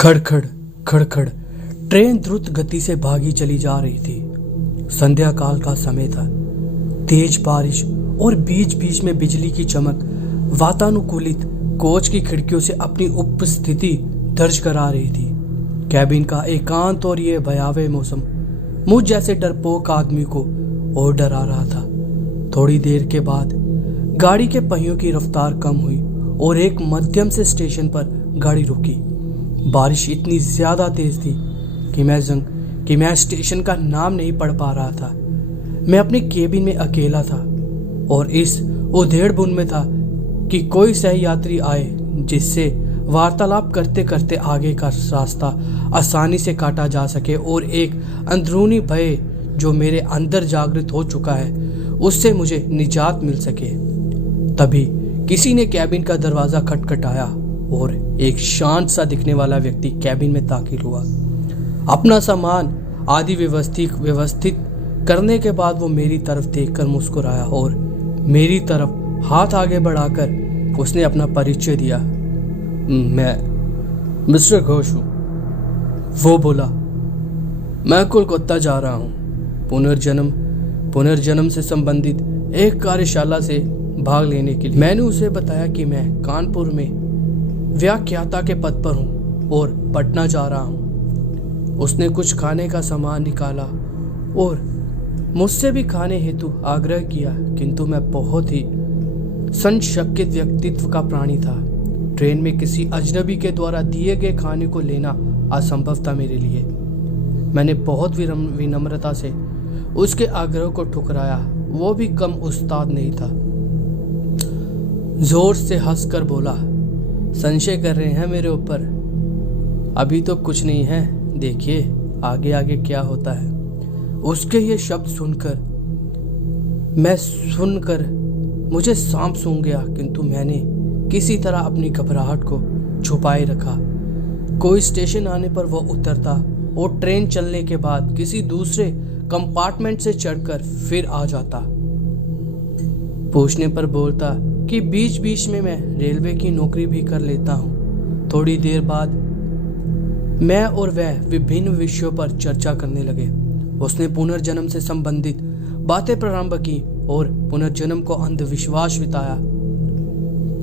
खड़खड़ खड़खड़ train द्रुत गति से भागी चली जा रही थी। संध्या काल का समय था। तेज बारिश और बीच बीच में बिजली की चमक वातानुकूलित कोच की खिड़कियों से अपनी उपस्थिति दर्ज करा रही थी। कैबिन का एकांत और ये भयावह मौसम मुझ जैसे डरपोक आदमी को और डरा रहा था। थोड़ी देर के बाद गाड़ी के पहियों की रफ्तार कम हुई और एक मध्यम से स्टेशन पर गाड़ी रुकी। बारिश इतनी ज्यादा तेज थी कि मैं स्टेशन का नाम नहीं पढ़ पा रहा था। मैं अपने केबिन में अकेला था और इस उधेड़-बुन में था कि कोई सहयात्री आए जिससे वार्तालाप करते करते आगे का रास्ता आसानी से काटा जा सके और एक अंदरूनी भय जो मेरे अंदर जागृत हो चुका है उससे मुझे निजात मिल सके। तभी किसी ने कैबिन का दरवाजा खटखटाया और एक शांत सा दिखने वाला व्यक्ति कैबिन में दाखिल हुआ। अपना सामान आदि व्यवस्थित करने के बाद वो मेरी तरफ देखकर मुस्कुराया और मेरी तरफ हाथ आगे बढ़ाकर उसने अपना परिचय दिया। मैं मिस्टर घोष हूँ। वो बोला, मैं कोलकाता जा रहा हूँ पुनर्जन्म से संबंधित एक कार्यशाला से भाग लेने के लिए। मैंने उसे बताया कि मैं कानपुर में व्याख्याता के पद पर हूँ और पटना जा रहा हूँ। उसने कुछ खाने का सामान निकाला और मुझसे भी खाने हेतु आग्रह किया, किंतु मैं बहुत ही संशयित व्यक्तित्व का प्राणी था। ट्रेन में किसी अजनबी के द्वारा दिए गए खाने को लेना असंभव था मेरे लिए। मैंने बहुत विनम्रता से उसके आग्रह को ठुकराया। वो भी कम उस्ताद नहीं था। जोर से हंसकर बोला, संशय कर रहे हैं मेरे ऊपर? अभी तो कुछ नहीं है, देखिए आगे आगे क्या होता है। उसके ये शब्द सुनकर मुझे सांप सूंघ गया, किंतु मैंने किसी तरह अपनी घबराहट को छुपाए रखा। कोई स्टेशन आने पर वो उतरता और ट्रेन चलने के बाद किसी दूसरे कंपार्टमेंट से चढ़कर फिर आ जाता। पूछने पर बोलता कि बीच बीच में मैं रेलवे की नौकरी भी कर लेता हूँ। थोड़ी देर बाद मैं और वह विभिन्न विषयों पर चर्चा करने लगे। उसने पुनर्जन्म से संबंधित बातें प्रारंभ की और पुनर्जन्म को अंधविश्वास बताया।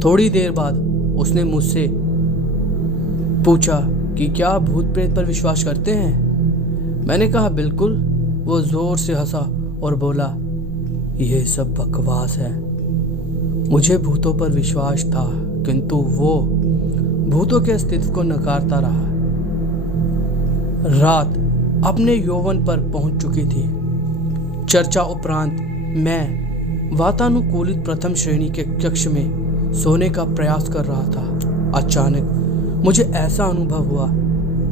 थोड़ी देर बाद उसने मुझसे पूछा कि क्या आप भूत प्रेत पर विश्वास करते हैं? मैंने कहा बिल्कुल। वो जोर से हंसा और बोला, यह सब बकवास है। मुझे भूतों पर विश्वास था, किंतु वो भूतों के अस्तित्व को नकारता रहा। रात अपने यौवन पर पहुंच चुकी थी। चर्चा उपरांत मैं वातानुकूलित प्रथम श्रेणी के कक्ष में सोने का प्रयास कर रहा था। अचानक मुझे ऐसा अनुभव हुआ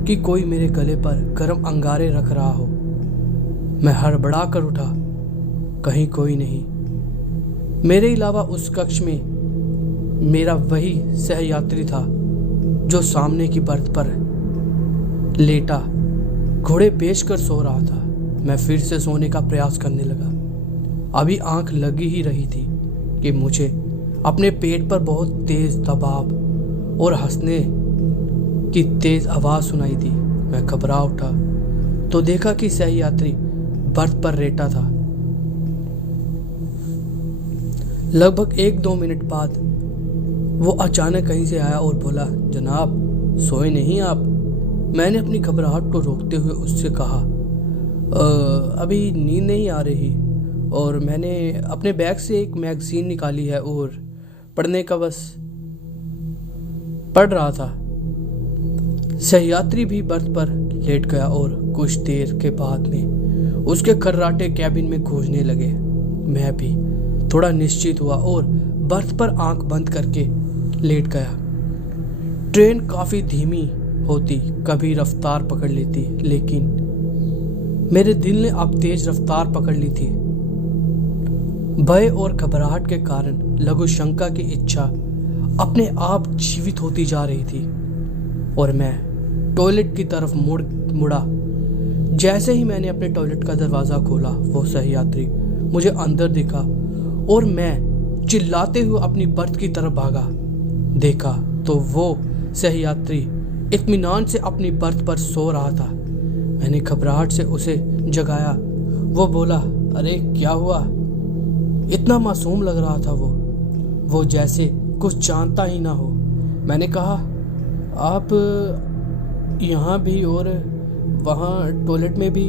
कि कोई मेरे गले पर गर्म अंगारे रख रहा हो। मैं हड़बड़ा कर उठा। कहीं कोई नहीं। मेरे अलावा उस कक्ष में मेरा वही सहयात्री था जो सामने की बर्थ पर लेटा घोड़े बेचकर सो रहा था। मैं फिर से सोने का प्रयास करने लगा। अभी आंख लगी ही रही थी कि मुझे अपने पेट पर बहुत तेज दबाव और हंसने की तेज आवाज सुनाई दी। मैं घबरा उठा तो देखा कि सहयात्री बर्थ पर लेटा था। लगभग 1-2 मिनट बाद वो अचानक कहीं से आया और बोला, जनाब सोए नहीं आप? मैंने अपनी घबराहट को रोकते हुए उससे कहा, अभी नींद नहीं आ रही और मैंने अपने बैग से एक मैगजीन निकाली है और पढ़ने का बस पढ़ रहा था। सहयात्री भी बर्थ पर लेट गया और कुछ देर के बाद में उसके खर्राटे कैबिन में गूंजने लगे। मैं भी थोड़ा निश्चित हुआ और बर्थ पर आंख बंद करके लेट गया। ट्रेन काफी धीमी होती, कभी रफ्तार पकड़ लेती, लेकिन मेरे दिल ने अब तेज रफ्तार पकड़ ली थी। भय और घबराहट के कारण लघु शंका की इच्छा अपने आप जीवित होती जा रही थी और मैं टॉयलेट की तरफ मुड़ा। जैसे ही मैंने अपने टॉयलेट का दरवाजा खोला, वो सहयात्री मुझे अंदर दिखा और मैं चिल्लाते हुए अपनी बर्थ की तरफ भागा। देखा तो वो सहयात्री इत्मीनान से अपनी बर्थ पर सो रहा था। मैंने घबराहट से उसे जगाया। वो बोला, अरे क्या हुआ? इतना मासूम लग रहा था वो जैसे कुछ जानता ही ना हो। मैंने कहा, आप यहाँ भी और वहाँ टॉयलेट में भी?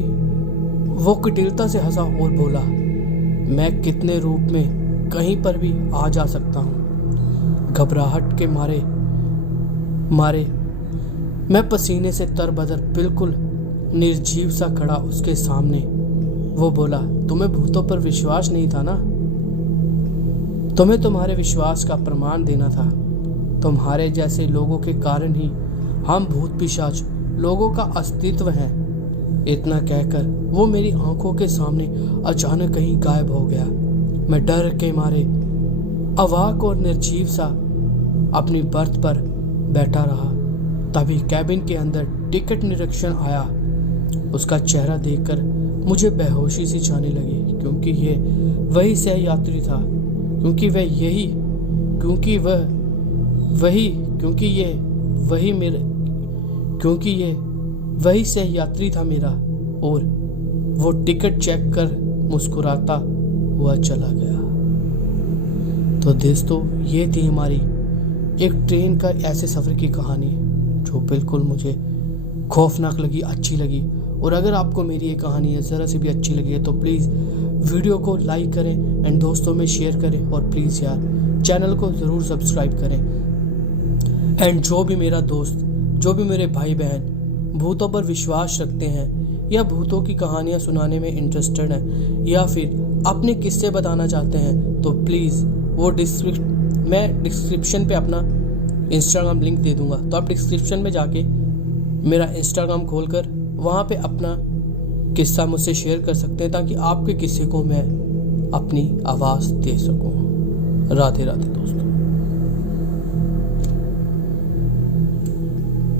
वो कुटिलता से हंसा और बोला, मैं कितने रूप में कहीं पर भी आ जा सकता हूँ। घबराहट के मारे मैं पसीने से तरबदर बिल्कुल निर्जीव सा खड़ा उसके सामने। वो बोला, तुम्हें भूतों पर विश्वास नहीं था ना? तुम्हें तुम्हारे विश्वास का प्रमाण देना था। तुम्हारे जैसे लोगों के कारण ही हम भूत पिशाच लोगों का अस्तित्व है। इतना कहकर वो मेरी आंखों के सामने अचानक कहीं गायब हो गया। मैं डर के मारे अवाक और निर्जीव सा अपनी बर्थ पर बैठा रहा। तभी कैबिन के अंदर टिकट निरीक्षण आया। उसका चेहरा देखकर मुझे बेहोशी सी छाने लगी, क्योंकि ये वही सह यात्री था। क्योंकि ये वही सह यात्री था मेरा। और वो टिकट चेक कर मुस्कुराता हुआ चला गया। तो दोस्तों, ये थी हमारी एक ट्रेन का ऐसे सफ़र की कहानी जो बिल्कुल मुझे खौफनाक लगी, अच्छी लगी। और अगर आपको मेरी ये कहानी ज़रा से भी अच्छी लगी है तो प्लीज़ वीडियो को लाइक करें एंड दोस्तों में शेयर करें। और प्लीज़ यार चैनल को ज़रूर सब्सक्राइब करें। एंड जो भी मेरा दोस्त, जो भी मेरे भाई बहन भूतों पर विश्वास रखते हैं या भूतों की कहानियाँ सुनाने में इंटरेस्टेड हैं या फिर अपने किस्से बताना चाहते हैं, तो प्लीज़ वो मैं डिस्क्रिप्शन पे अपना इंस्टाग्राम लिंक दे दूंगा। तो आप डिस्क्रिप्शन में जाके मेरा इंस्टाग्राम खोलकर वहाँ पे अपना किस्सा मुझसे शेयर कर सकते हैं, ताकि आपके किस्से को मैं अपनी आवाज़ दे सकूँ। राधे राधे दोस्तों।